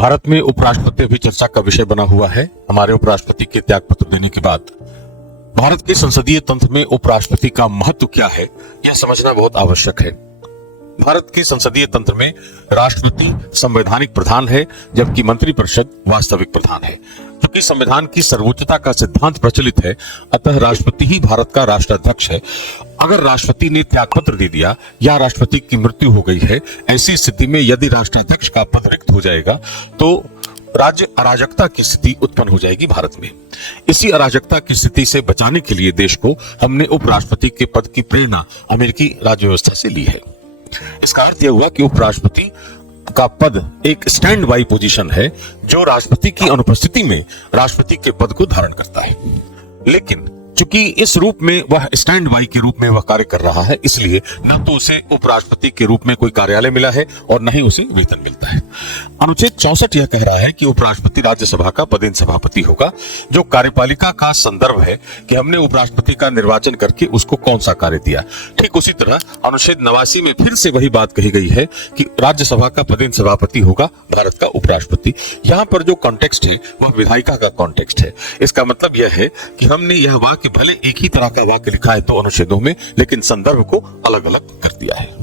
भारत में उपराष्ट्रपति अभी चर्चा का विषय बना हुआ है। हमारे उपराष्ट्रपति के त्याग पत्र देने के बाद भारत के संसदीय तंत्र में उपराष्ट्रपति का महत्व क्या है, यह समझना बहुत आवश्यक है। भारत के संसदीय तंत्र में राष्ट्रपति संवैधानिक प्रधान है, जबकि मंत्रिपरिषद वास्तविक प्रधान है। क्योंकि संविधान की सर्वोच्चता का सिद्धांत प्रचलित है, अतः राष्ट्रपति ही भारत का राष्ट्राध्यक्ष है। अगर राष्ट्रपति ने त्यागपत्र दे दिया या राष्ट्रपति की मृत्यु हो गई है, ऐसी स्थिति में यदि राष्ट्राध्यक्ष का पद रिक्त हो जाएगा तो राज्य अराजकता की स्थिति उत्पन्न हो जाएगी भारत में। इसी अराजकता की स्थिति से बचाने के लिए देश को हमने उपराष्ट्रपति के पद की प्रेरणा अमेरिकी राज्य व्यवस्था से ली है। इसका अर्थ यह हुआ कि उपराष्ट्रपति का पद एक स्टैंड बाई पोजीशन है, जो राष्ट्रपति की अनुपस्थिति में राष्ट्रपति के पद को धारण करता है। लेकिन चूंकि इस रूप में वह स्टैंड बाई के रूप में वह कार्य कर रहा है, इसलिए न तो उसे उपराष्ट्रपति के रूप में कोई कार्यालय मिला है और न ही उसे वेतन मिलता है। अनुच्छेद 64 यह कह रहा है कि उपराष्ट्रपति राज्यसभा का पदेन सभापति होगा, जो कार्यपालिका का संदर्भ है कि हमने उपराष्ट्रपति का निर्वाचन करके उसको कौन सा कार्य दिया। ठीक उसी तरह अनुच्छेद 89 में फिर से वही बात कही गई है कि राज्यसभा का पदेन सभापति होगा भारत का उपराष्ट्रपति। यहाँ पर जो कॉन्टेक्स्ट है वह विधायिका का कॉन्टेक्स्ट है। इसका मतलब यह है कि हमने यह वाक्य भले एक ही तरह का वाक्य लिखा है तो अनुच्छेदों में, लेकिन संदर्भ को अलग अलग कर दिया है।